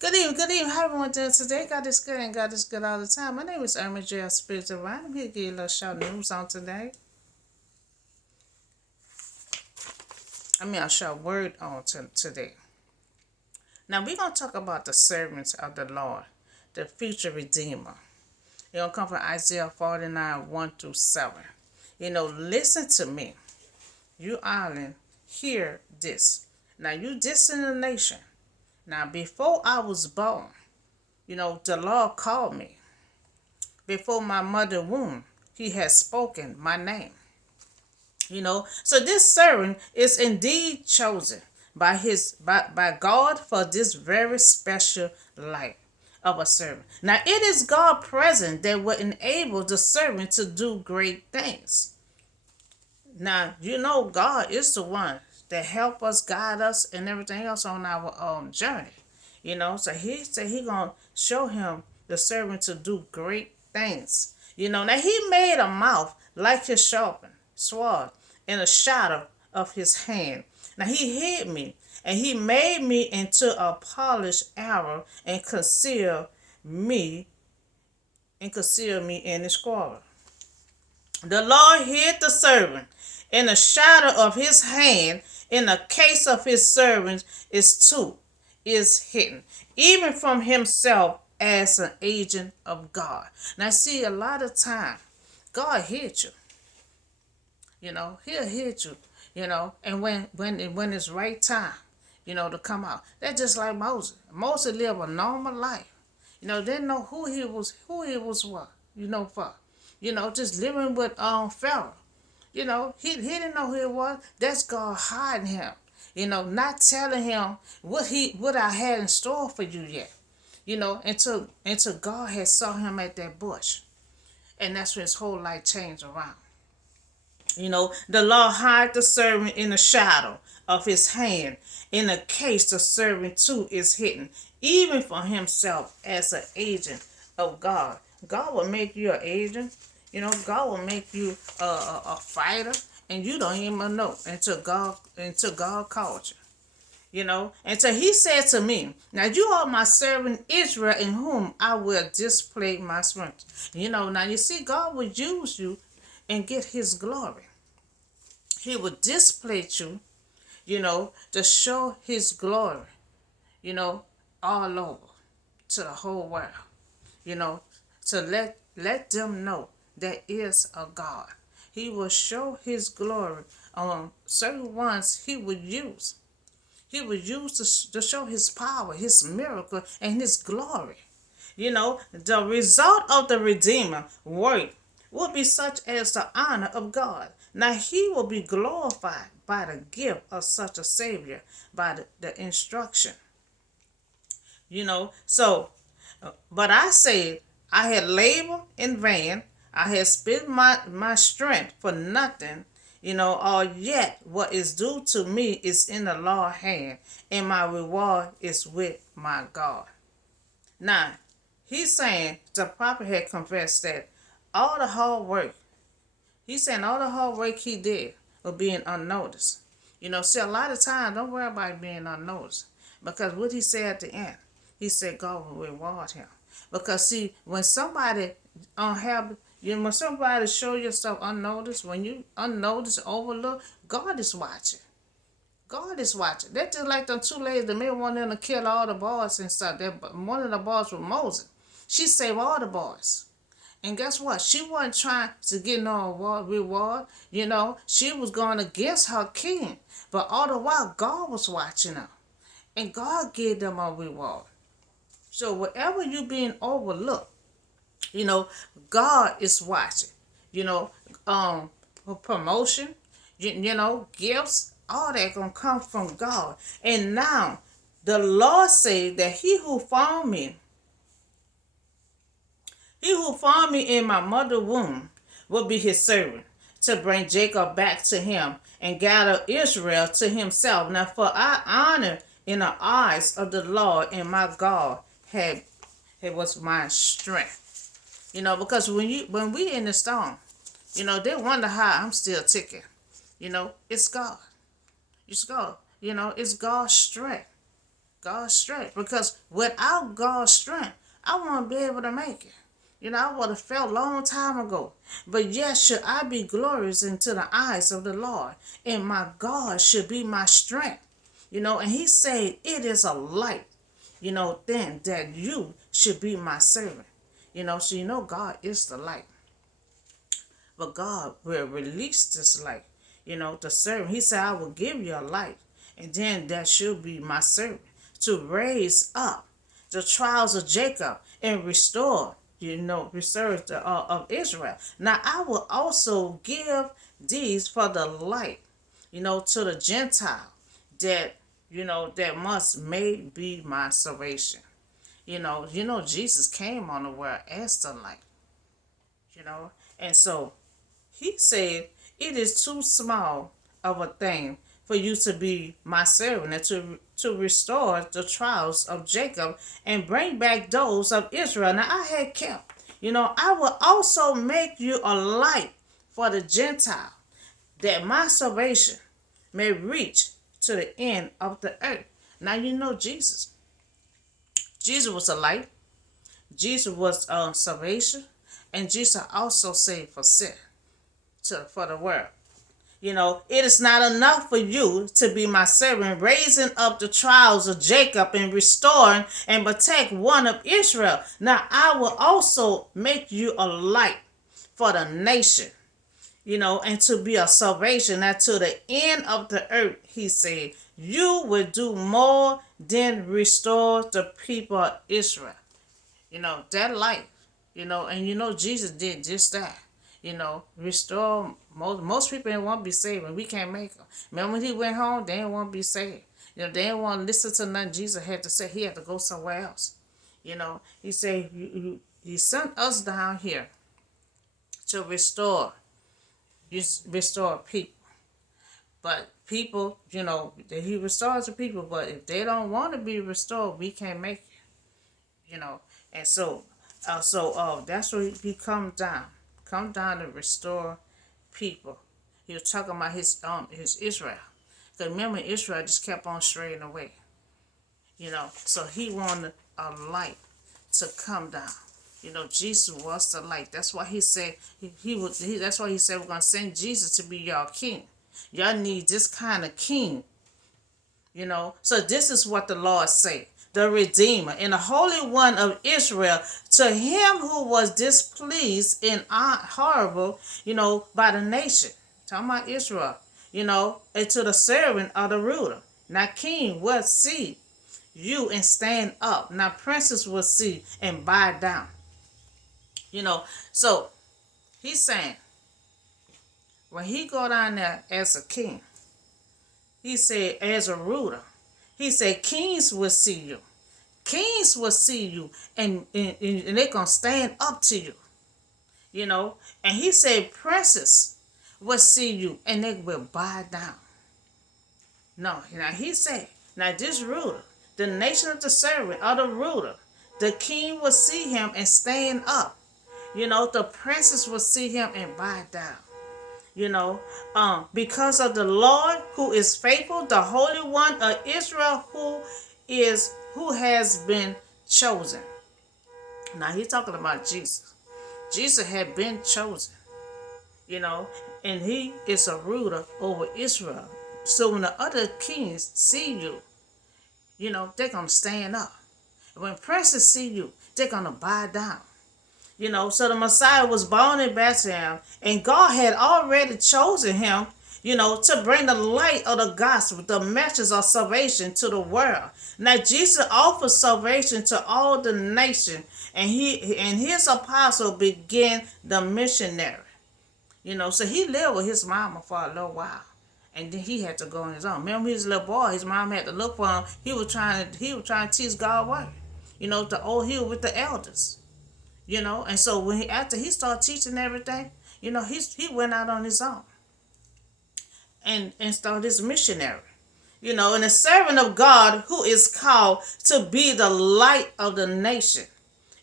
Good evening. How everyone doing today? God is good and God is good all the time. My name is Irma J. Spirit Divine. I'm here to give you a little short news on today. A short word on today. Now we're gonna talk about the servants of the Lord, the future Redeemer. It's gonna come from Isaiah 49, 1 through 7. Listen to me. You island, hear this. Now you distant a nation. Now before I was born, the Lord called me. Before my mother womb, he has spoken my name. So this servant is indeed chosen by God for this very special life of a servant. Now it is God present that will enable the servant to do great things. Now God is the one that help us, guide us, and everything else on our journey. So he said he gonna show him the servant to do great things. Now he made a mouth like his sharpened sword in a shadow of his hand. Now he hid me, and he made me into a polished arrow and conceal me in his quarter. The Lord hid the servant in the shadow of his hand. In the case of his servants is hidden, even from himself as an agent of God. Now see, a lot of time, God hid you. He'll hit you, and when it's right time, to come out. That's just like Moses. Moses lived a normal life. Didn't know who he was what, for. Just living with Pharaoh. He didn't know who it was. That's God hiding him. Not telling him what I had in store for you yet. Until God had saw him at that bush. And that's when his whole life changed around. The Lord hide the servant in the shadow of his hand. In a case the servant too is hidden, even for himself as an agent of God. God will make you an agent. God will make you a fighter, and you don't even know until God called you. And so he said to me, now you are my servant Israel, in whom I will display my strength. Now you see, God will use you and get his glory. He will display you, to show his glory, all over to the whole world, you know, to let them know there is a God. He will show his glory on certain ones he would use. He would use to show his power, his miracle, and his glory. The result of the Redeemer work will be such as the honor of God. Now he will be glorified by the gift of such a Savior, by the instruction. But I said, I had labored in vain, I had spent my strength for nothing, or yet what is due to me is in the Lord's hand, and my reward is with my God. Now, he's saying the prophet had confessed that all the hard work, he's saying all the hard work he did was being unnoticed. See, a lot of times, don't worry about being unnoticed. Because what he said at the end, he said God will reward him. Because see, when somebody when somebody show yourself unnoticed, when you unnoticed, overlooked, God is watching. God is watching. That's just like the two ladies, the men wanted to kill all the boys and stuff. One of the boys was Moses. She saved all the boys. And guess what? She wasn't trying to get no reward. She was going against her king. But all the while, God was watching her. And God gave them a reward. So wherever you being overlooked, God is watching. You know, promotion, gifts, all that gonna come from God. And now the Lord said that he who formed me in my mother womb will be his servant, to bring Jacob back to him and gather Israel to himself. Now for I honor in the eyes of the Lord, and my God it was my strength. Because when we in the storm, they wonder how I'm still ticking. It's God. It's God. It's God's strength. God's strength. Because without God's strength, I won't be able to make it. I would have felt long time ago. But yes, should I be glorious into the eyes of the Lord, and my God should be my strength. And he said, it is a light, then that you should be my servant. So God is the light. But God will release this light, the servant. He said, I will give you a light, and then that should be my servant to raise up the trials of Jacob and restore, of Israel. Now I will also give these for the light, to the Gentile that, that must may be my salvation. Jesus came on the world as the light, and so he said, it is too small of a thing for you to be my servant and to restore the trials of Jacob and bring back those of Israel. Now I had kept, I will also make you a light for the Gentile, that my salvation may reach to the end of the earth. Now Jesus. Jesus was a light. Jesus was salvation. And Jesus also saved for sin, for the world. It is not enough for you to be my servant, raising up the trials of Jacob and restoring and protect one of Israel. Now I will also make you a light for the nation, and to be a salvation. Now to the end of the earth, he said, you will do more than restore the people of Israel. That light, and Jesus did just that. Restore most people didn't want to be saved, and we can't make them. Remember when he went home, they didn't want to be saved. They didn't want to listen to nothing Jesus had to say. He had to go somewhere else. He said, he sent us down here to restore people. But people, he restores the people, but if they don't want to be restored, we can't make it. And so that's where he come down to restore people. He was talking about his Israel. Because remember, Israel just kept on straying away. So he wanted a light to come down. Jesus was the light. That's why he said that's why he said we're gonna send Jesus to be your king. Y'all need this kind of king. So this is what the Lord said. The Redeemer and the Holy One of Israel, to him who was displeased and horrible, by the nation. Talking about Israel, and to the servant of the ruler. Now king will see you and stand up. Now princes will see and bow down. So he's saying, when he go down there as a king, he said, as a ruler, he said, kings will see you. Kings will see you, and they're going to stand up to you. And he said, princes will see you, and they will bow down. No, now he said, now this ruler, the nation of the servant, or the ruler, the king will see him and stand up. The princes will see him and bow down. Because of the Lord who is faithful, the Holy One of Israel who has been chosen. Now he's talking about Jesus. Jesus had been chosen, and he is a ruler over Israel. So when the other kings see you, they're going to stand up. When princes see you, they're going to bow down. So the Messiah was born in Bethlehem, and God had already chosen him, to bring the light of the gospel, the message of salvation to the world. Now Jesus offered salvation to all the nation, and his apostle began the missionary. So he lived with his mama for a little while, and then he had to go on his own. Remember, he was a little boy. His mom had to look for him. He was trying to teach God's word. He was with the elders. And so after he started teaching everything, he went out on his own and started his missionary. And a servant of God who is called to be the light of the nation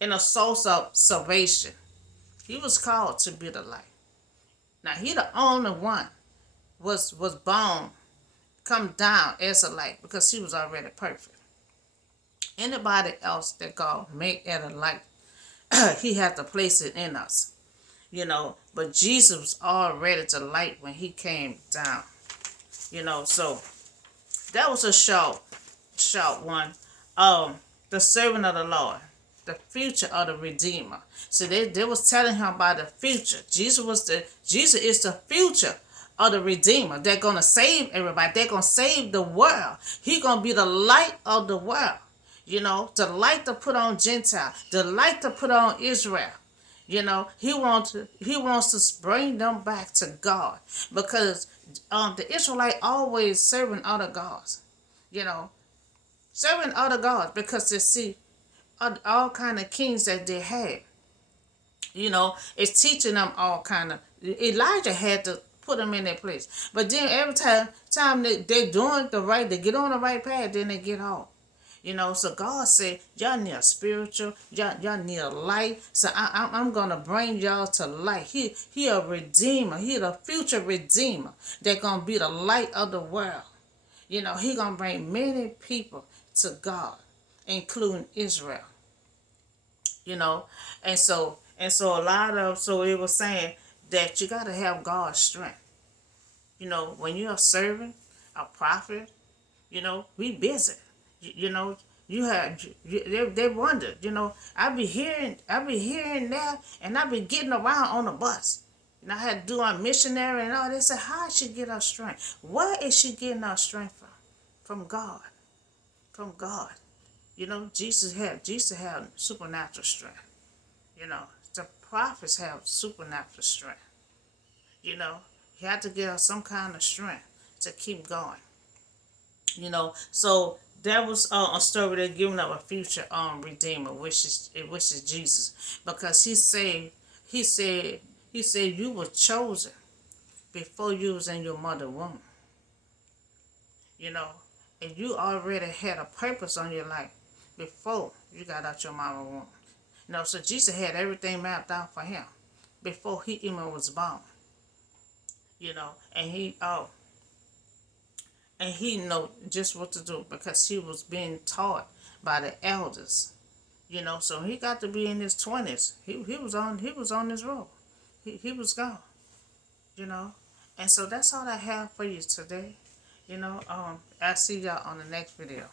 and a source of salvation. He was called to be the light. Now he the only one was born, come down as a light, because he was already perfect. Anybody else that God make at a light, he had to place it in us, but Jesus was already the light when he came down, so that was a short one. The servant of the Lord, the future of the Redeemer. So they was telling him about the future. Jesus is the future of the Redeemer. They're gonna save everybody. They're gonna save the world. He gonna be the light of the world. The light to put on Gentile, the light to put on Israel. He wants to bring them back to God, because the Israelite always serving other gods. You know, serving other gods because they see all kind of kings that they had. It's teaching them all kind of. Elijah had to put them in their place, but then every time they doing the right, they get on the right path, then they get off. So God said, y'all need a spiritual, y'all need a light. So I'm going to bring y'all to light. He a redeemer. He the future redeemer. They're going to be the light of the world. He going to bring many people to God, including Israel. And so so it was saying that you got to have God's strength. When you're a servant, a prophet, we busy. You know, they wondered. I be hearing that, and I be getting around on the bus. And I had to do a missionary and all. They said, how is she get her strength? Where is she getting her strength from? From God. From God. Jesus had supernatural strength. The prophets have supernatural strength. You have to give her some kind of strength to keep going. So that was a story that giving up a future redeemer, which is Jesus, because he said you were chosen before you was in your mother womb. And you already had a purpose on your life before you got out your mama womb. So Jesus had everything mapped out for him before he even was born. And he know just what to do because he was being taught by the elders. So he got to be in his 20s. He was on his road. He was gone. And so that's all I have for you today. I'll see y'all on the next video.